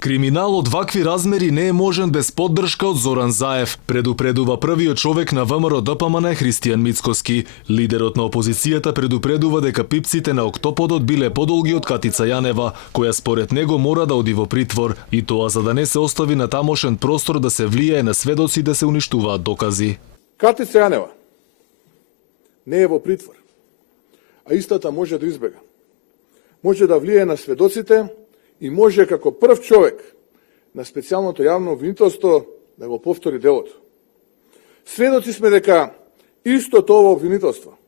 Криминал од вакви размери не е можен без поддршка од Зоран Заев, предупредува првиот човек на ВМРО-ДПМН Христијан Мицкоски. Лидерот на опозицијата предупредува дека пипците на октоподот биле подолги од Катица Јанева, која според него мора да оди во притвор, и тоа за да не се остави на тамошен простор да се влијае на сведоци да се уништуваат докази. Катица Јанева не е во притвор, а истата може да избега. Може да влијае на сведоците и може како прв човек на специјалното јавно обвинителство да го повтори делото. Сведоци сме дека истото ово обвинителство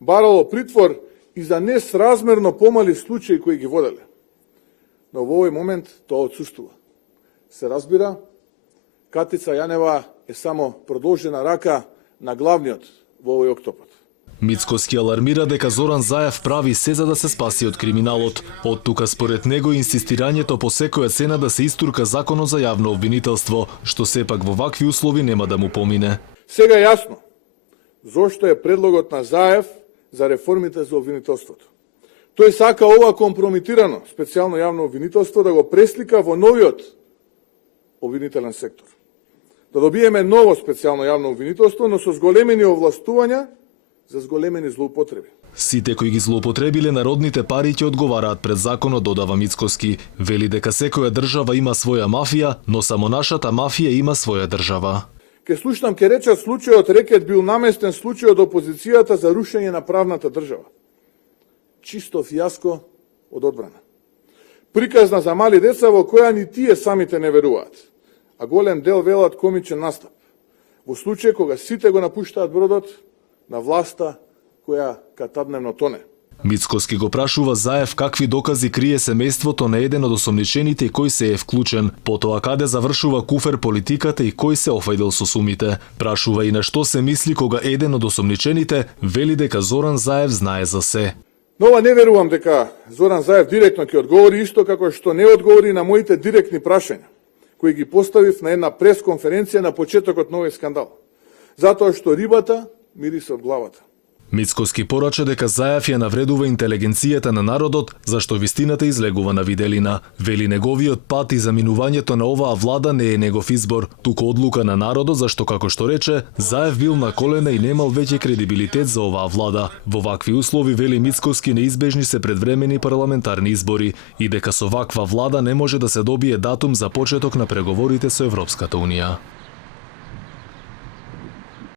барало притвор и за несразмерно помали случаи кои ги воделе. Но во овој момент тоа отсуствува. Се разбира, Катица Јанева е само продолжена рака на главниот во овој октопод. Мицкоски алармира дека Зоран Заев прави се за да се спаси од криминалот. Од тука според него инсистирањето по секоја цена да се истурка законот за јавно обвинителство, што сепак во вакви услови нема да му помине. Сега е јасно зошто е предлогот на Заев за реформите за обвинителството. Тој сака ова компромитирано специјално јавно обвинителство да го преслика во новиот обвинителен сектор. Да добиеме ново специјално јавно обвинителство, но со зголемени овластувања за зголемени злоупотреби. Сите кои ги злоупотребиле народните пари ќе одговараат пред законот, додава Мицкоски. Вели дека секоја држава има своја мафија, но само нашата мафија има своја држава. Ке слушнам ке речат случајот рекет бил наместен случај од опозицијата за рушење на правната држава. Чисто фијаско од одбрана. Приказна за мали деца во која ни тие самите не веруваат, а голем дел велат комичен настап. Во случај кога сите го напуштаат бродот на власта која катадневно тоне. Мицкоски го прашува Заев какви докази крие семејството на еден од осомничените и кој се е вклучен, потоа каде завршува куфер политиката и кој се офајдил со сумите. Прашува и на што се мисли кога еден од осомничените вели дека Зоран Заев знае за се. Но ова не верувам дека Зоран Заев директно ќе одговори исто како што не одговори на моите директни прашања, кои ги поставив на една пресконференција на почетокот на овој скандал. Затоа што рибата мирише од главата. Мицкоски порача дека Заев ја навредува интелигенцијата на народот, зашто вистината излегува на виделина. Вели неговиот пат и заминувањето на оваа влада не е негов избор, туку одлука на народот, зашто како што рече, Заев бил на колена и немал веќе кредибилитет за оваа влада. Во вакви услови, вели Мицкоски, неизбежни се предвремени парламентарни избори и дека со ваква влада не може да се добие датум за почеток на преговорите со Европската унија.